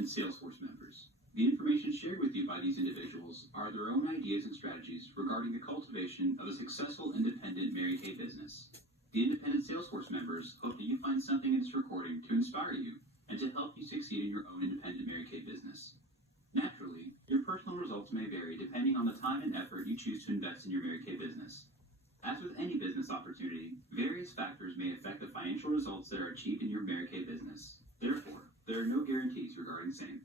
independent Salesforce members. The information shared with you by these individuals are their own ideas and strategies regarding the cultivation of a successful independent Mary Kay business. The independent Salesforce members hope that you find something in this recording to inspire you and to help you succeed in your own independent Mary Kay business. Naturally, your personal results may vary depending on the time and effort you choose to invest in your Mary Kay business. As with any business opportunity, various factors may affect the financial results that are achieved in your Mary Kay business. Therefore, there are no guarantees regarding same.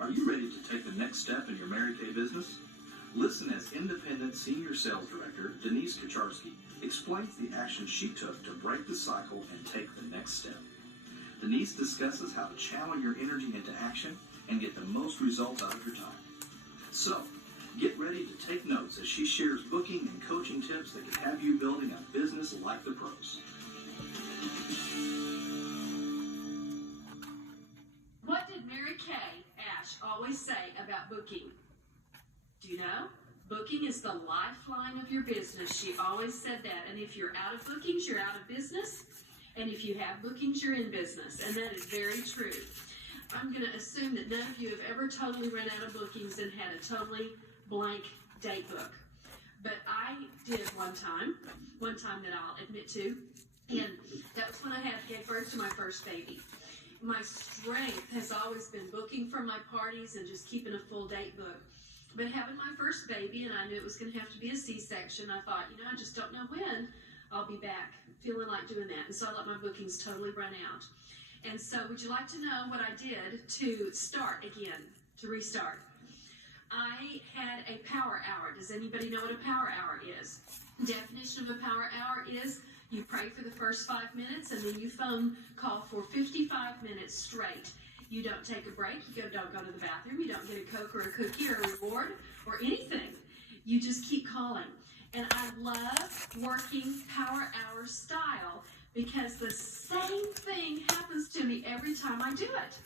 Are you ready to take the next step in your Mary Kay business? Listen as Independent Senior Sales Director Denise Kacharski explains the action she took to break the cycle and take the next step. Denise discusses how to channel your energy into action and get the most results out of your time. So, get ready to take notes as she shares booking and coaching tips that can have you building a business like the pros. What did Mary Kay Ash always say about booking? Do you know? Booking is the lifeline of your business. She always said that. And if you're out of bookings, you're out of business. And if you have bookings, you're in business. And that is very true. I'm going to assume that none of you have ever totally run out of bookings and had a totally blank date book. But I did one time that I'll admit to. And that was when I gave birth to my first baby. My strength has always been booking for my parties and just keeping a full date book. But having my first baby, and I knew it was going to have to be a C-section, I thought, I just don't know when I'll be back feeling like doing that. And so I let my bookings totally run out. And so would you like to know what I did to start again, to restart? I had a power hour. Does anybody know what a power hour is? Definition of a power hour is you pray for the first 5 minutes and then you phone call for 55 minutes straight. You don't take a break. You don't go to the bathroom. You don't get a Coke or a cookie or a reward or anything. You just keep calling. And I love working power hour style because the same thing happens to me every time I do it.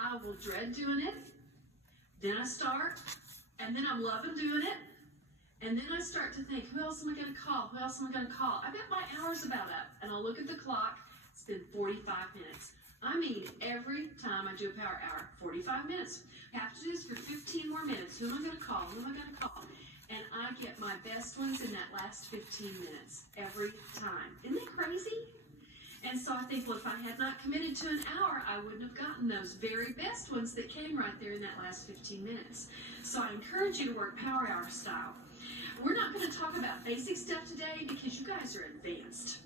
I will dread doing it. Then I start. And then I'm loving doing it. And then I start to think, who else am I going to call? Who else am I going to call? I bet my hour's about up. And I'll look at the clock. It's been 45 minutes. I mean, every time I do a power hour, 45 minutes. I have to do this for 15 more minutes. Who am I going to call? Who am I going to call? And I get my best ones in that last 15 minutes every time. Isn't that crazy? And so I think, well, if I had not committed to an hour, I wouldn't have gotten those very best ones that came right there in that last 15 minutes. So I encourage you to work power hour style. We're not going to talk about basic stuff today because you guys are advanced.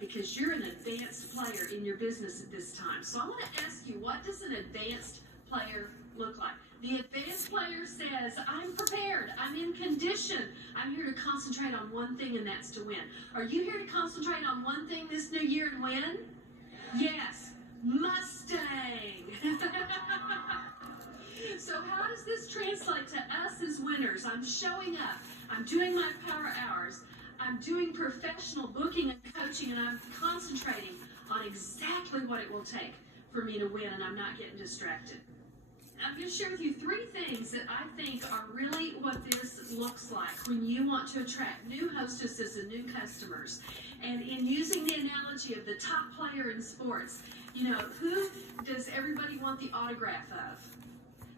Because you're an advanced player in your business at this time. So I want to ask you, what does an advanced player look like? The advanced player says, I'm prepared, I'm in condition, I'm here to concentrate on one thing, and that's to win. Are you here to concentrate on one thing this new year and win? Yes, Mustang. So how does this translate to us as winners? I'm showing up, I'm doing my power hours, I'm doing professional booking and coaching, and I'm concentrating on exactly what it will take for me to win, and I'm not getting distracted. I'm going to share with you 3 things that I think are really what this looks like when you want to attract new hostesses and new customers. And in using the analogy of the top player in sports, who does everybody want the autograph of?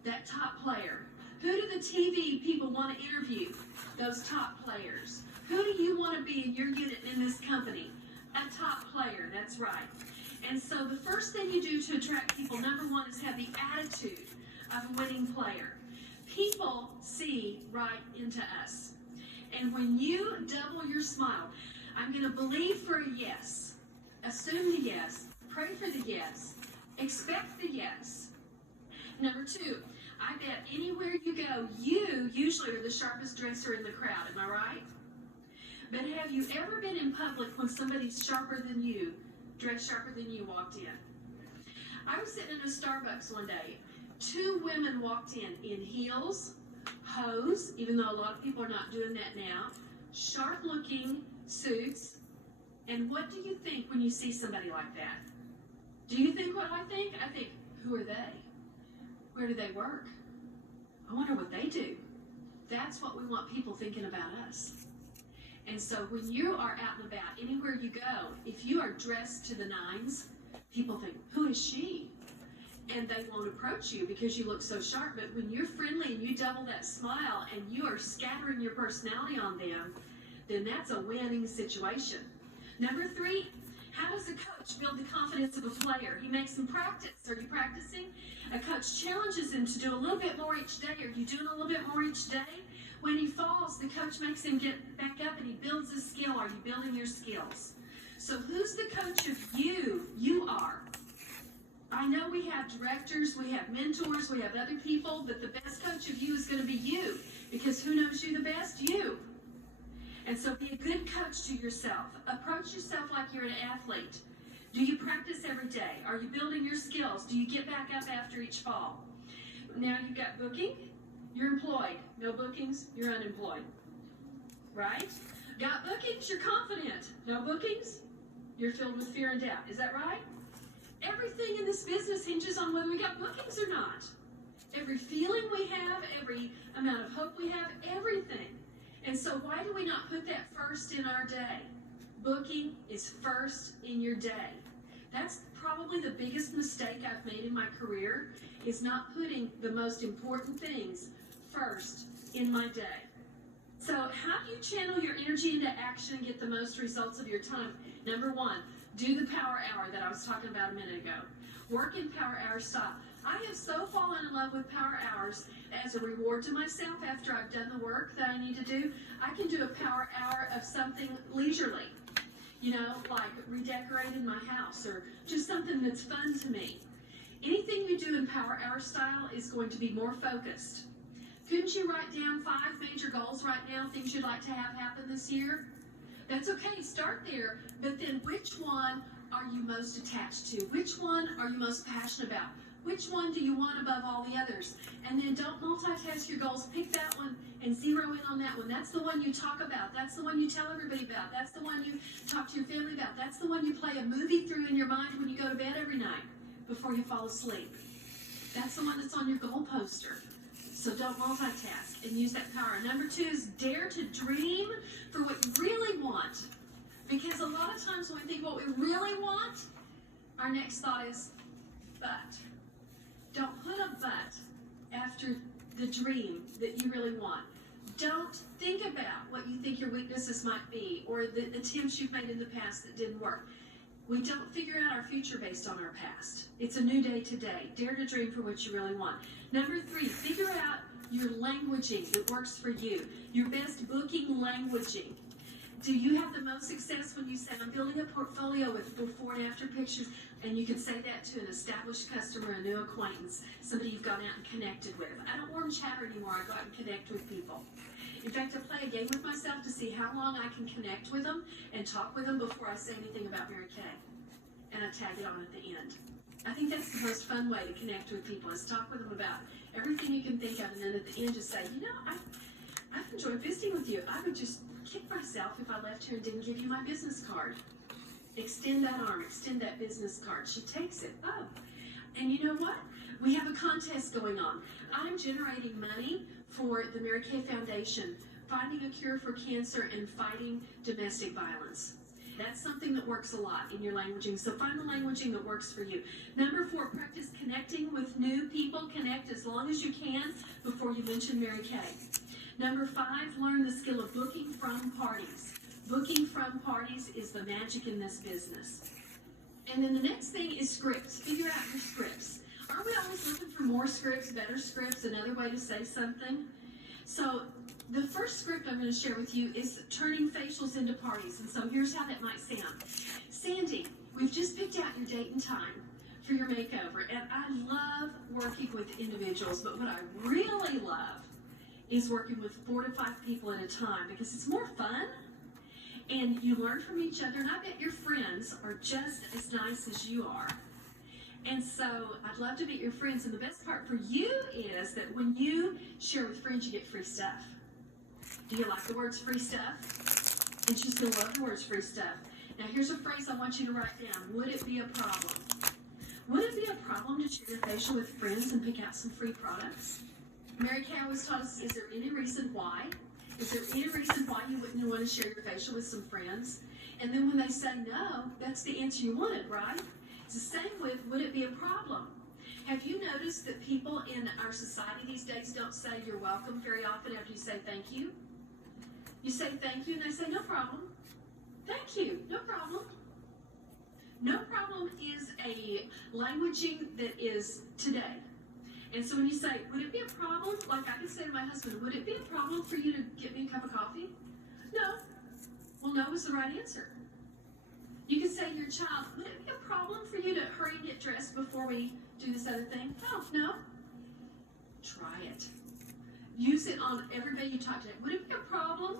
That top player. Who do the TV people want to interview? Those top players. Who do you want to be in your unit in this company? A top player, that's right. And so the first thing you do to attract people, number 1, is have the attitude of a winning player. People see right into us. And when you double your smile, I'm going to believe for a yes, assume the yes, pray for the yes, expect the yes. Number 2, I bet anywhere you go, you usually are the sharpest dresser in the crowd. Am I right? But have you ever been in public when somebody's sharper than you, dressed sharper than you, walked in? I was sitting in a Starbucks one day. 2 women walked in heels, hose, even though a lot of people are not doing that now, sharp-looking suits. And what do you think when you see somebody like that? Do you think what I think? I think, who are they? Where do they work? I wonder what they do. That's what we want people thinking about us. And so when you are out and about, anywhere you go, if you are dressed to the nines, people think, who is she? And they won't approach you because you look so sharp. But when you're friendly and you double that smile and you are scattering your personality on them, then that's a winning situation. Number 3, how does a coach build the confidence of a player? He makes them practice. Are you practicing? A coach challenges him to do a little bit more each day. Are you doing a little bit more each day? When he falls, the coach makes him get back up and he builds his skill. Are you building your skills? So who's the coach of you? You are. I know we have directors, we have mentors, we have other people, but the best coach of you is going to be you, because who knows you the best? You. And so be a good coach to yourself. Approach yourself like you're an athlete. Do you practice every day? Are you building your skills? Do you get back up after each fall? Now you've got booking, you're employed. No bookings, you're unemployed. Right? Got bookings, you're confident. No bookings, you're filled with fear and doubt. Is that right? Everything in this business hinges on whether we got bookings or not. Every feeling we have, every amount of hope we have, everything. And so why do we not put that first in our day? Booking is first in your day. That's probably the biggest mistake I've made in my career, is not putting the most important things first in my day. So how do you channel your energy into action and get the most results of your time? Number 1, do the power hour that I was talking about a minute ago. Work in power hour style. I have so fallen in love with power hours as a reward to myself after I've done the work that I need to do. I can do a power hour of something leisurely, like redecorating my house or just something that's fun to me. Anything you do in power hour style is going to be more focused. Couldn't you write down 5 major goals right now, things you'd like to have happen this year? That's okay, start there, but then which one are you most attached to? Which one are you most passionate about? Which one do you want above all the others? And then don't multitask your goals. Pick that one and zero in on that one. That's the one you talk about. That's the one you tell everybody about. That's the one you talk to your family about. That's the one you play a movie through in your mind when you go to bed every night before you fall asleep. That's the one that's on your goal poster. So don't multitask and use that power. Number 2 is dare to dream for what you really want. Because a lot of times when we think what we really want, our next thought is, but. Don't put a but after the dream that you really want. Don't think about what you think your weaknesses might be or the attempts you've made in the past that didn't work. We don't figure out our future based on our past. It's a new day today. Dare to dream for what you really want. Number 3, figure out your languaging that works for you. Your best booking languaging. Do you have the most success when you say, I'm building a portfolio with before and after pictures, and you can say that to an established customer, a new acquaintance, somebody you've gone out and connected with. I don't warm chatter anymore. I go out and connect with people. In fact, I play a game with myself to see how long I can connect with them and talk with them before I say anything about Mary Kay. And I tag it on at the end. I think that's the most fun way to connect with people, is talk with them about everything you can think of, and then at the end just say, I've enjoyed visiting with you. I would just kick myself if I left here and didn't give you my business card. Extend that arm, extend that business card. She takes it. Oh, and you know what? We have a contest going on. I'm generating money for the Mary Kay Foundation, finding a cure for cancer and fighting domestic violence. That's something that works a lot in your languaging. So find the languaging that works for you. Number 4, practice connecting with new people. Connect as long as you can before you mention Mary Kay. Number 5, learn the skill of booking from parties. Booking from parties is the magic in this business. And then the next thing is scripts. Figure out your scripts. Aren't we always looking for more scripts, better scripts, another way to say something? So the first script I'm going to share with you is turning facials into parties. And so here's how that might sound. Sandy, we've just picked out your date and time for your makeover. And I love working with individuals, but what I really love is working with 4 to 5 people at a time, because it's more fun and you learn from each other, and I bet your friends are just as nice as you are. And so I'd love to meet your friends, and the best part for you is that when you share with friends, you get free stuff. Do you like the words free stuff? And she's going to love the words free stuff. Now here's a phrase I want you to write down. Would it be a problem? Would it be a problem to share your facial with friends and pick out some free products? Mary Kay always taught us, is there any reason why? Is there any reason why you wouldn't want to share your facial with some friends. And then when they say no, that's the answer you wanted, right? It's the same with, would it be a problem? Have you noticed that people in our society these days don't say you're welcome very often after you say thank you? You say thank you and they say no problem. Thank you, no problem. No problem is a languaging that is today. And so when you say, would it be a problem? Like I could say to my husband, would it be a problem for you to get me a cup of coffee? No. Well, no is the right answer. You could say to your child, would it be a problem for you to hurry and get dressed before we do this other thing? No. Try it. Use it on everybody you talk to. Would it be a problem?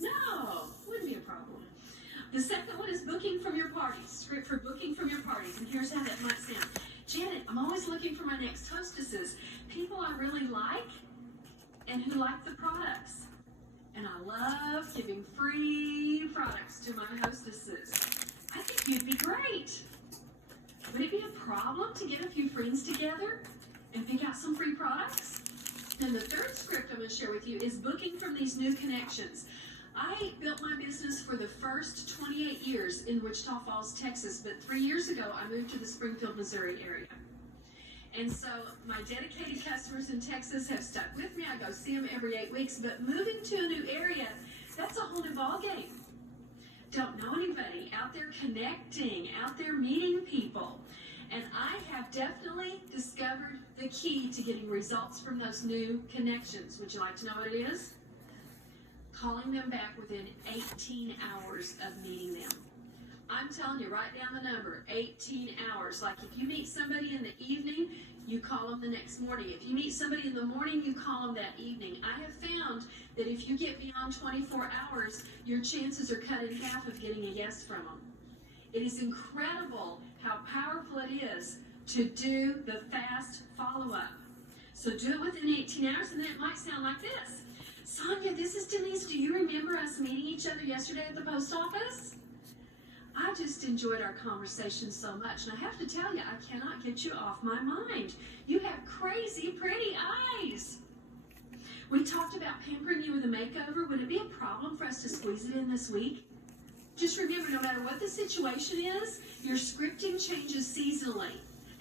No, wouldn't be a problem. The second one is booking from your parties. Script for booking from your parties. And here's how that might sound. Janet, I'm always looking for my next hostesses. People I really like and who like the products. And I love giving free products to my hostesses. I think you'd be great. Would it be a problem to get a few friends together and pick out some free products? And the third script I'm going to share with you is booking from these new connections. I built my business for the first 28 years in Wichita Falls, Texas, but 3 years ago I moved to the Springfield, Missouri area. And so my dedicated customers in Texas have stuck with me. I go see them every 8 weeks, but moving to a new area, that's a whole new ballgame. Don't know anybody, out there connecting, out there meeting people. And I have definitely discovered the key to getting results from those new connections. Would you like to know what it is? Calling them back within 18 hours of meeting them. I'm telling you, write down the number, 18 hours. Like if you meet somebody in the evening, you call them the next morning. If you meet somebody in the morning, you call them that evening. I have found that if you get beyond 24 hours, your chances are cut in half of getting a yes from them. It is incredible how powerful it is to do the fast follow-up. So do it within 18 hours, and then it might sound like this. Sonia, this is Denise. Do you remember us meeting each other yesterday at the post office? I just enjoyed our conversation so much, and I have to tell you, I cannot get you off my mind. You have crazy pretty eyes. We talked about pampering you with a makeover. Would it be a problem for us to squeeze it in this week? Just remember, no matter what the situation is, your scripting changes seasonally,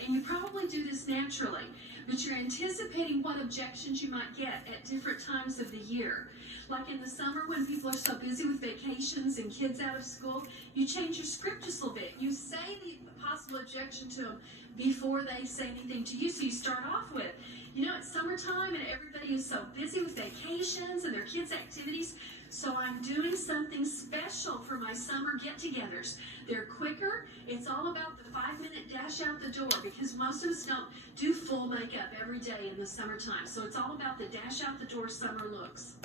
and you probably do this naturally, but you're anticipating what objections you might get at different times of the year. Like in the summer when people are so busy with vacations and kids out of school, you change your script just a little bit. You say the possible objection to them before they say anything to you, so you start off with, you know, it's summertime and everybody is so busy with vacations and their kids' activities, so I'm doing something special for my summer get-togethers. They're quicker. It's all about the 5-minute dash out the door because most of us don't do full makeup every day in the summertime. So it's all about the dash out the door summer looks.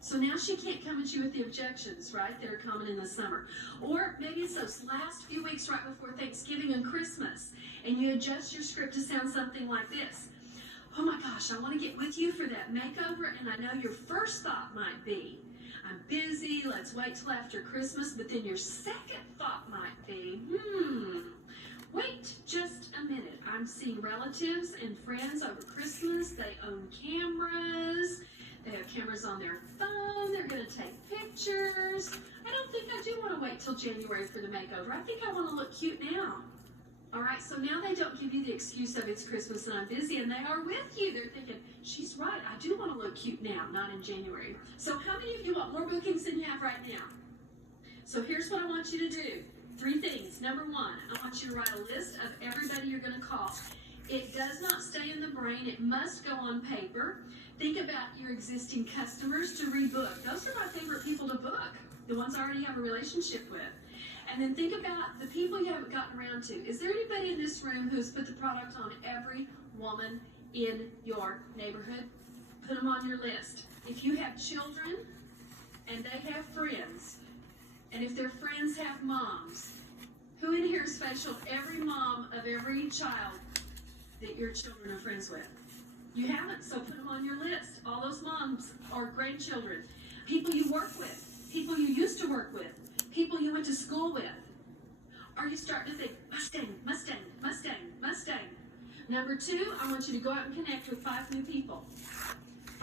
So now she can't come at you with the objections, right, that are coming in the summer. Or maybe it's those last few weeks right before Thanksgiving and Christmas, and you adjust your script to sound something like this. Oh my gosh, I want to get with you for that makeover, and I know your first thought might be, I'm busy, let's wait till after Christmas, but then your second thought might be, wait just a minute. I'm seeing relatives and friends over Christmas. They own cameras. They have cameras on their phone. They're going to take pictures. I don't think I do want to wait till January for the makeover. I think I want to look cute now. All right, so now they don't give you the excuse of it's Christmas and I'm busy, and they are with you. They're thinking, she's right, I do want to look cute now, not in January. So how many of you want more bookings than you have right now? So here's what I want you to do. 3 things. Number 1, I want you to write a list of everybody you're going to call. It does not stay in the brain. It must go on paper. Think about your existing customers to rebook. Those are my favorite people to book, the ones I already have a relationship with. And then think about the people you haven't gotten around to. Is there anybody in this room who's put the product on every woman in your neighborhood? Put them on your list. If you have children and they have friends, and if their friends have moms, who in here has facialed every mom of every child that your children are friends with? You haven't, so put them on your list. All those moms or grandchildren, people you work with, people you used to work with, people you went to school with. Are you starting to think, Mustang, Mustang, Mustang, Mustang? Number 2, I want you to go out and connect with 5 new people.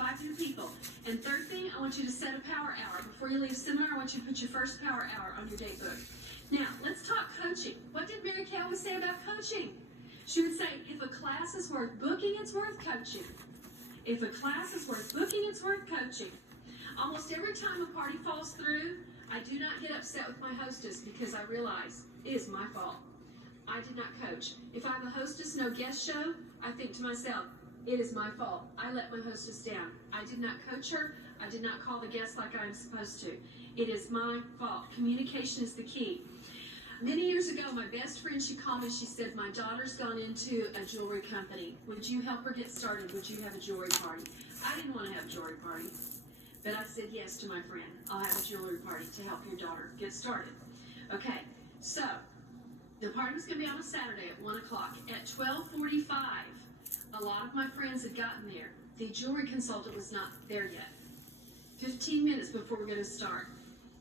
5 new people. And third thing, I want you to set a power hour. Before you leave seminar, I want you to put your first power hour on your date book. Now, let's talk coaching. What did Mary Kay always say about coaching? She would say, if a class is worth booking, it's worth coaching. If a class is worth booking, it's worth coaching. Almost every time a party falls through, I do not get upset with my hostess because I realize it is my fault. I did not coach. If I have a hostess, no guest show, I think to myself, it is my fault. I let my hostess down. I did not coach her. I did not call the guests like I am supposed to. It is my fault. Communication is the key. Many years ago, my best friend, she called me. She said, my daughter's gone into a jewelry company. Would you help her get started? Would you have a jewelry party? I didn't want to have a jewelry party, but I said yes to my friend. I'll have a jewelry party to help your daughter get started. Okay, so the party was going to be on a Saturday at 1 o'clock. At 12:45, a lot of my friends had gotten there. The jewelry consultant was not there yet. 15 minutes before we're going to start.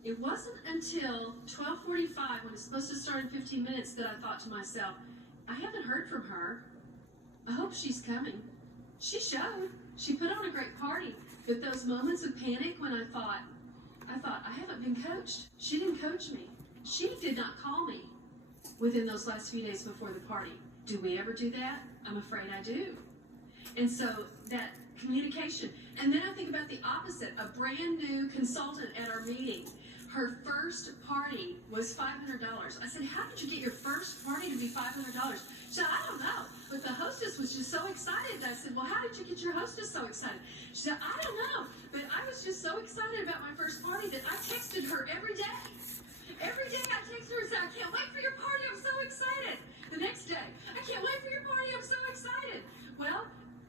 It wasn't until 12:45, when it's supposed to start in 15 minutes, that I thought to myself, I haven't heard from her. I hope she's coming. She showed. She put on a great party. But those moments of panic when I thought, I haven't been coached. She didn't coach me. She did not call me within those last few days before the party. Do we ever do that? I'm afraid I do. And so that communication. And then I think about the opposite. A brand new consultant at our meeting. Her first party was $500. I said, how did you get your first party to be $500? She said, I don't know. But the hostess was just so excited. I said, well, how did you get your hostess so excited? She said, I don't know. But I was just so excited about my first party that I texted her every day. Every day I texted her and said, I can't wait for your party. I'm so excited. The next day, I can't wait for your party. I'm so excited. Well,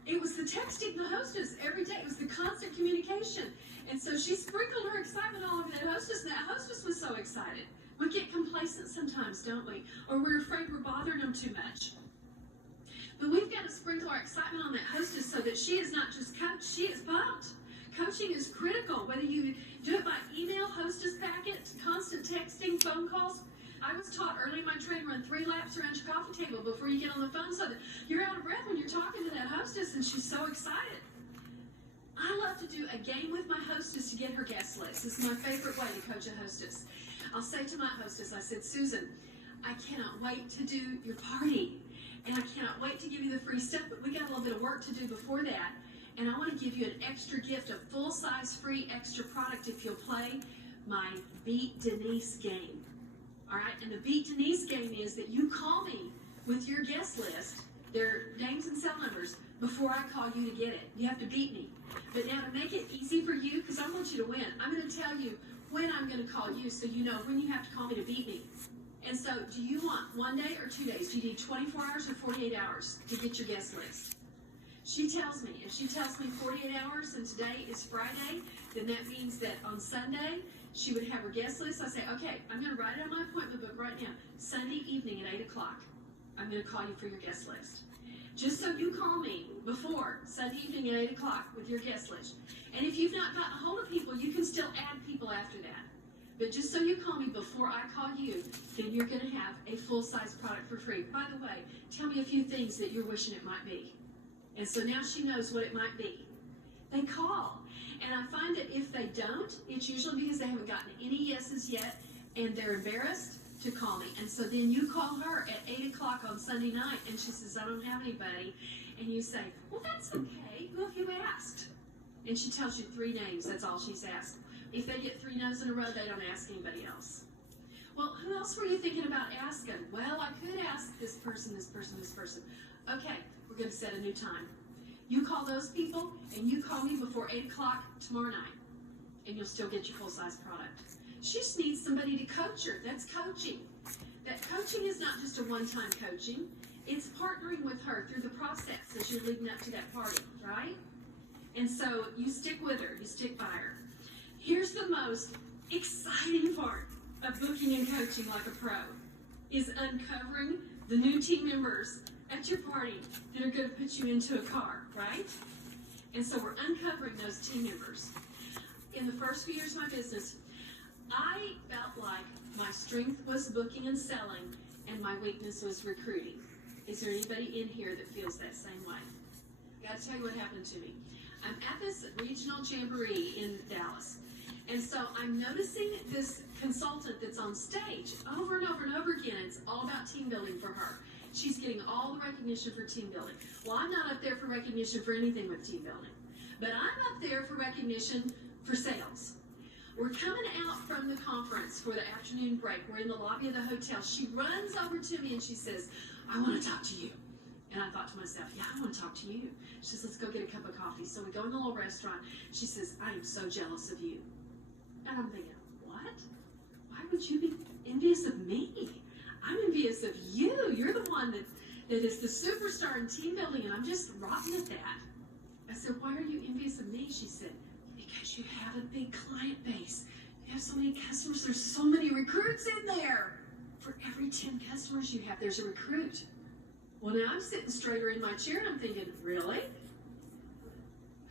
it was the texting the hostess every day. It was the constant communication. And so she sprinkled her excitement all over that hostess, and that hostess was so excited. We get complacent sometimes, don't we? Or we're afraid we're bothering them too much. But we've got to sprinkle our excitement on that hostess so that she is not just coached, she is pumped. Coaching is critical, whether you do it by email, hostess packet, constant texting, phone calls. I was taught early in my training, run 3 laps around your coffee table before you get on the phone so that you're out of breath when you're talking to that hostess and she's so excited. I love to do a game with my hostess to get her guest list. This is my favorite way to coach a hostess. I'll say to my hostess, I said, Susan, I cannot wait to do your party. And I cannot wait to give you the free stuff, but we got a little bit of work to do before that. And I want to give you an extra gift, a full-size free extra product if you'll play my Beat Denise game. All right, and the Beat Denise game is that you call me with your guest list, their names and cell numbers, before I call you to get it. You have to beat me. But now to make it easy for you, because I want you to win, I'm going to tell you when I'm going to call you so you know when you have to call me to beat me. And so do you want 1 day or 2 days? Do you need 24 hours or 48 hours to get your guest list? She tells me, if she tells me 48 hours and today is Friday, then that means that on Sunday, she would have her guest list. I say, okay, I'm going to write it on my appointment book right now. Sunday evening at 8 o'clock, I'm going to call you for your guest list. Just so you call me before Sunday evening at 8 o'clock with your guest list. And if you've not gotten a hold of people, you can still add people after that. But just so you call me before I call you, then you're going to have a full-size product for free. By the way, tell me a few things that you're wishing it might be. And so now she knows what it might be. They call. And I find that if they don't, it's usually because they haven't gotten any yeses yet, and they're embarrassed to call me. And so then you call her at 8 o'clock on Sunday night, and she says, I don't have anybody. And you say, well, that's okay. Who have you asked? And she tells you 3 names. That's all she's asked. If they get 3 no's in a row, they don't ask anybody else. Well, who else were you thinking about asking? Well, I could ask this person, this person, this person. Okay, we're going to set a new time. You call those people, and you call me before 8 o'clock tomorrow night, and you'll still get your full-size product. She just needs somebody to coach her. That's coaching. That coaching is not just a one-time coaching. It's partnering with her through the process as you're leading up to that party, right? And so you stick with her. You stick by her. Here's the most exciting part of booking and coaching like a pro is uncovering the new team members at your party that are going to put you into a car, right? And so we're uncovering those team members. In the first few years of my business, I felt like my strength was booking and selling, and my weakness was recruiting. Is there anybody in here that feels that same way? I got to tell you what happened to me. I'm at this regional jamboree in Dallas. And so I'm noticing this consultant that's on stage over and over and over again. It's all about team building for her. She's getting all the recognition for team building. Well, I'm not up there for recognition for anything with team building, but I'm up there for recognition for sales. We're coming out from the conference for the afternoon break. We're in the lobby of the hotel. She runs over to me and she says, I want to talk to you. And I thought to myself, yeah, I want to talk to you. She says, let's go get a cup of coffee. So we go in the little restaurant. She says, I am so jealous of you. And I'm thinking, what? Why would you be envious of me? I'm envious of you. You're the one that is the superstar in team building, and I'm just rotten at that. I said, why are you envious of me? She said, because you have a big client base. You have so many customers. There's so many recruits in there. For every 10 customers you have, there's a recruit. Well, now I'm sitting straighter in my chair, and I'm thinking, really?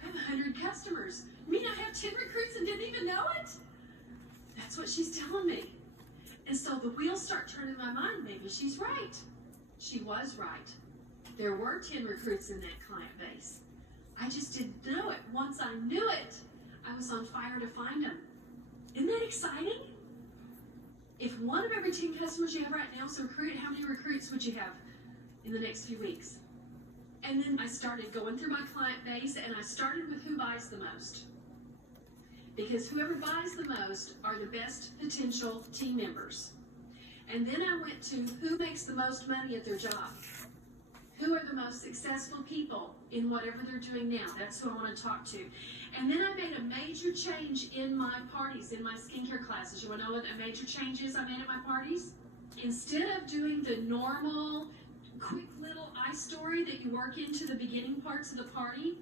I have 100 customers. You mean I have 10 recruits and didn't even know it? That's what she's telling me. And so the wheels start turning in my mind. Maybe she's right. She was right. There were 10 recruits in that client base. I just didn't know it. Once I knew it, I was on fire to find them. Isn't that exciting? If one of every 10 customers you have right now is a recruit, how many recruits would you have in the next few weeks? And then I started going through my client base, and I started with who buys the most. Because whoever buys the most are the best potential team members. And then I went to who makes the most money at their job. Who are the most successful people in whatever they're doing now? That's who I want to talk to. And then I made a major change in my parties, in my skincare classes. You want to know what a major change is I made at my parties? Instead of doing the normal, quick little eye story that you work into the beginning parts of the party,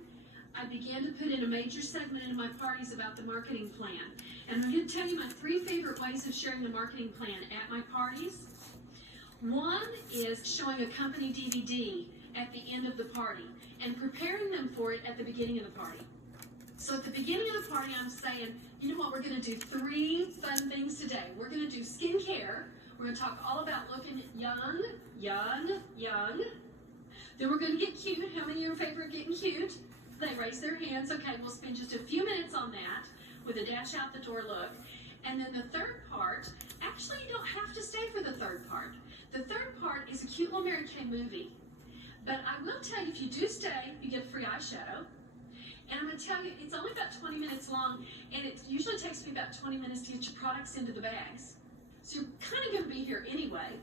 I began to put in a major segment into my parties about the marketing plan. And I'm going to tell you my 3 favorite ways of sharing the marketing plan at my parties. One is showing a company DVD at the end of the party and preparing them for it at the beginning of the party. So at the beginning of the party, I'm saying, you know what, we're going to do 3 fun things today. We're going to do skincare. We're going to talk all about looking young. Then we're going to get cute. How many are in favor of getting cute? They raise their hands. Okay, we'll spend just a few minutes on that with a dash out the door look. And then the third part, actually you don't have to stay for the third part. The third part is a cute little Mary Kay movie. But I will tell you, if you do stay, you get free eyeshadow. And I'm going to tell you, it's only about 20 minutes long, and it usually takes me about 20 minutes to get your products into the bags. So you're kind of going to be here anyway.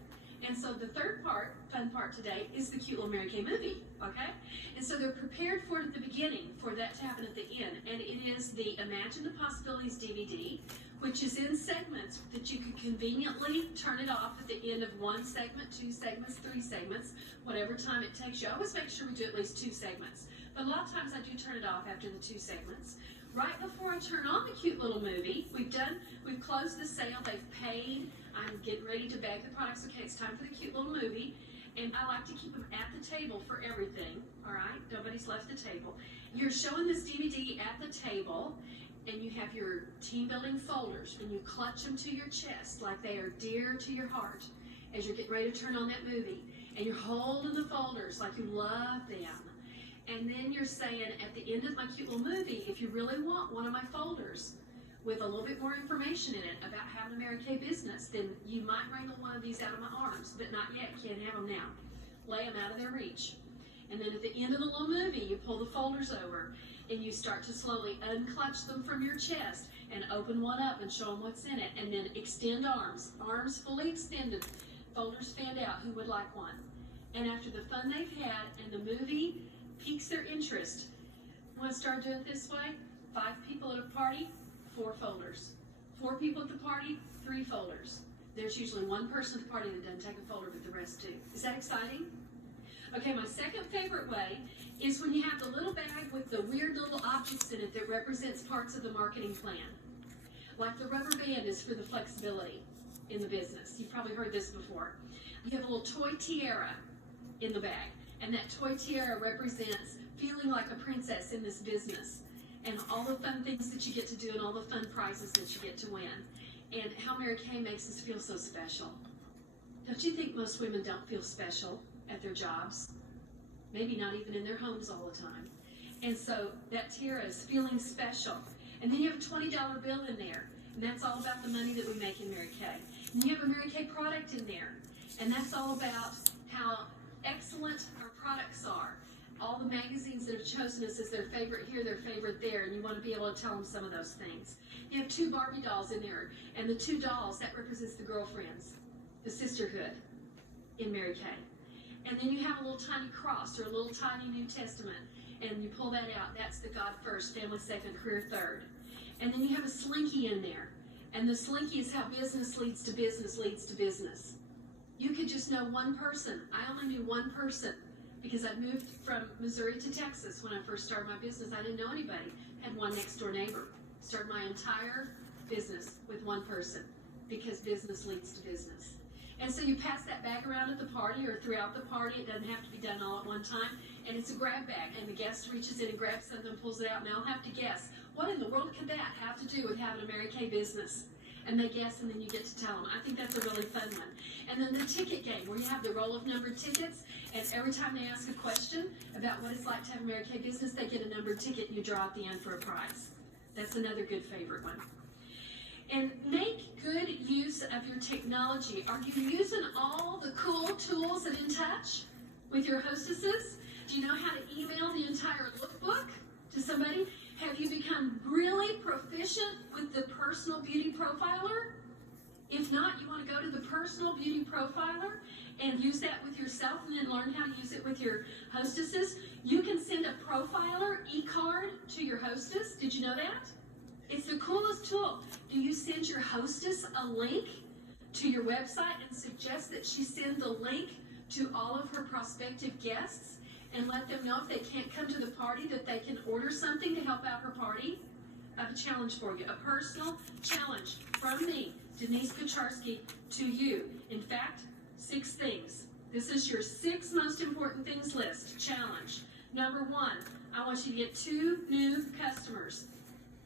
And so the third part, fun part today, is the cute little Mary Kay movie, okay? And so they're prepared for it at the beginning, for that to happen at the end. And it is the Imagine the Possibilities DVD, which is in segments that you can conveniently turn it off at the end of 1 segment, 2 segments, 3 segments, whatever time it takes you. I always make sure we do at least 2 segments. But a lot of times I do turn it off after the 2 segments. Right before I turn on the cute little movie, we've closed the sale, they've paid, I'm getting ready to bag the products. Okay, it's time for the cute little movie. And I like to keep them at the table for everything, all right? Nobody's left the table. You're showing this DVD at the table, and you have your team building folders, and you clutch them to your chest like they are dear to your heart as you're getting ready to turn on that movie. And you're holding the folders like you love them. And then you're saying at the end of my cute little movie, if you really want one of my folders with a little bit more information in it about having a Mary Kay business, then you might wrangle one of these out of my arms, but not yet. Can't have them now. Lay them out of their reach. And then at the end of the little movie, you pull the folders over and you start to slowly unclutch them from your chest and open one up and show them what's in it. And then extend arms. Arms fully extended. Folders fanned out. Who would like one? And after the fun they've had and the movie piques their interest, want to start doing it this way? 5 people at a party, 4 folders. 4 people at the party, 3 folders. There's usually 1 person at the party that doesn't take a folder, but the rest do. Is that exciting? Okay, my second favorite way is when you have the little bag with the weird little objects in it that represents parts of the marketing plan. Like the rubber band is for the flexibility in the business. You've probably heard this before. You have a little toy tiara in the bag, and that toy tiara represents feeling like a princess in this business and all the fun things that you get to do and all the fun prizes that you get to win. And how Mary Kay makes us feel so special. Don't you think most women don't feel special at their jobs? Maybe not even in their homes all the time. And so that tiara is feeling special. And then you have a $20 bill in there, and that's all about the money that we make in Mary Kay. And you have a Mary Kay product in there, and that's all about how excellent our products are. All the magazines that have chosen us as their favorite here, their favorite there, and you want to be able to tell them some of those things. You have 2 Barbie dolls in there, and the 2 dolls, that represents the girlfriends, the sisterhood in Mary Kay. And then you have a little tiny cross or a little tiny New Testament, and you pull that out. That's the God first, family second, career third. And then you have a slinky in there, and the slinky is how business leads to business leads to business. You could just know one person. I only knew one person because I moved from Missouri to Texas when I first started my business. I didn't know anybody. Had one next door neighbor. Started my entire business with one person because business leads to business. And so you pass that bag around at the party or throughout the party. It doesn't have to be done all at one time. And it's a grab bag. And the guest reaches in and grabs something and pulls it out. And they'll have to guess, what in the world could that have to do with having a Mary Kay business? And they guess, and then you get to tell them. I think that's a really fun one. And then the ticket game, where you have the roll of numbered tickets, and every time they ask a question about what it's like to have a Mary Kay business, they get a numbered ticket, and you draw at the end for a prize. That's another good favorite one. And make good use of your technology. Are you using all the cool tools at InTouch with your hostesses? Do you know how to email the entire lookbook to somebody? Have you become really proficient with the Personal Beauty Profiler? If not, you want to go to the Personal Beauty Profiler and use that with yourself and then learn how to use it with your hostesses. You can send a profiler e-card to your hostess. Did you know that? It's the coolest tool. Do you send your hostess a link to your website and suggest that she send the link to all of her prospective guests and let them know if they can't come to the party that they can order something to help out her party? I have a challenge for you, a personal challenge from me, Denise Kucharski, to you. In fact, 6 things. This is your 6 most important things list challenge. Number 1, I want you to get 2 new customers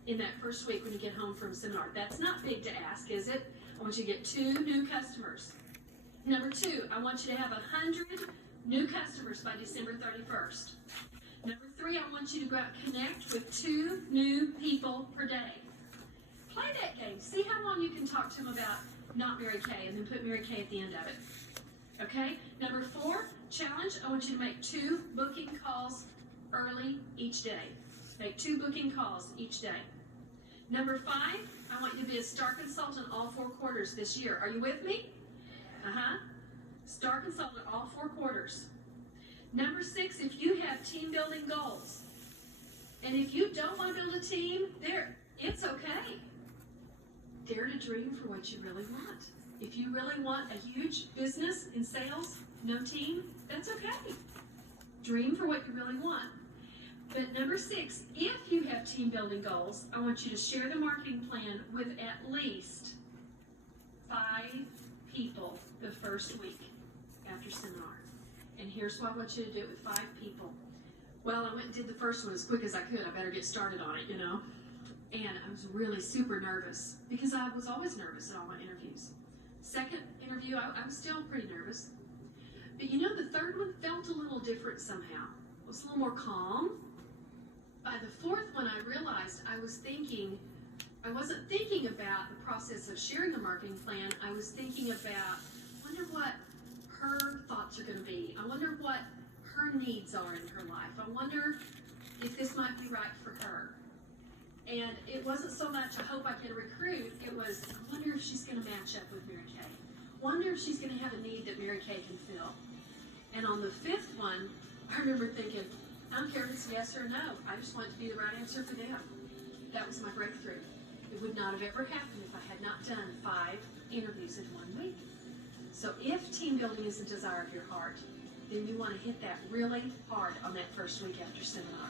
in that first week when you get home from seminar. That's not big to ask, is it? I want you to get 2 new customers. Number 2, I want you to have 100 new customers by December 31st. Number 3, I want you to go out and connect with 2 new people per day. Play that game. See how long you can talk to them about not Mary Kay and then put Mary Kay at the end of it. Okay? Number 4, challenge, I want you to make 2 booking calls early each day. Make 2 booking calls each day. Number 5, I want you to be a STAR consultant all 4 quarters this year. Are you with me? STAR consultant all 4 quarters. Number 6, if you have team building goals, and if you don't want to build a team, it's okay. Dare to dream for what you really want. If you really want a huge business in sales, no team, that's okay. Dream for what you really want. But number 6, if you have team building goals, I want you to share the marketing plan with at least 5 people the first week after seminar. And here's what I want you to do with 5 people. Well, I went and did the first one as quick as I could. I better get started on it, you know. And I was really super nervous because I was always nervous at all my interviews. Second interview, I was still pretty nervous. But you know, the third one felt a little different somehow. It was a little more calm. By the 4th one, I realized I wasn't thinking about the process of sharing the marketing plan. I was thinking about, I wonder what her thoughts are going to be. I wonder what her needs are in her life. I wonder if this might be right for her. And it wasn't so much, I hope I can recruit. It was, I wonder if she's going to match up with Mary Kay. Wonder if she's going to have a need that Mary Kay can fill. And on the 5th one, I remember thinking, I don't care if it's yes or no. I just want it to be the right answer for them. That was my breakthrough. It would not have ever happened if I had not done 5 interviews in 1 week. So if team building is a desire of your heart, then you want to hit that really hard on that first week after seminar.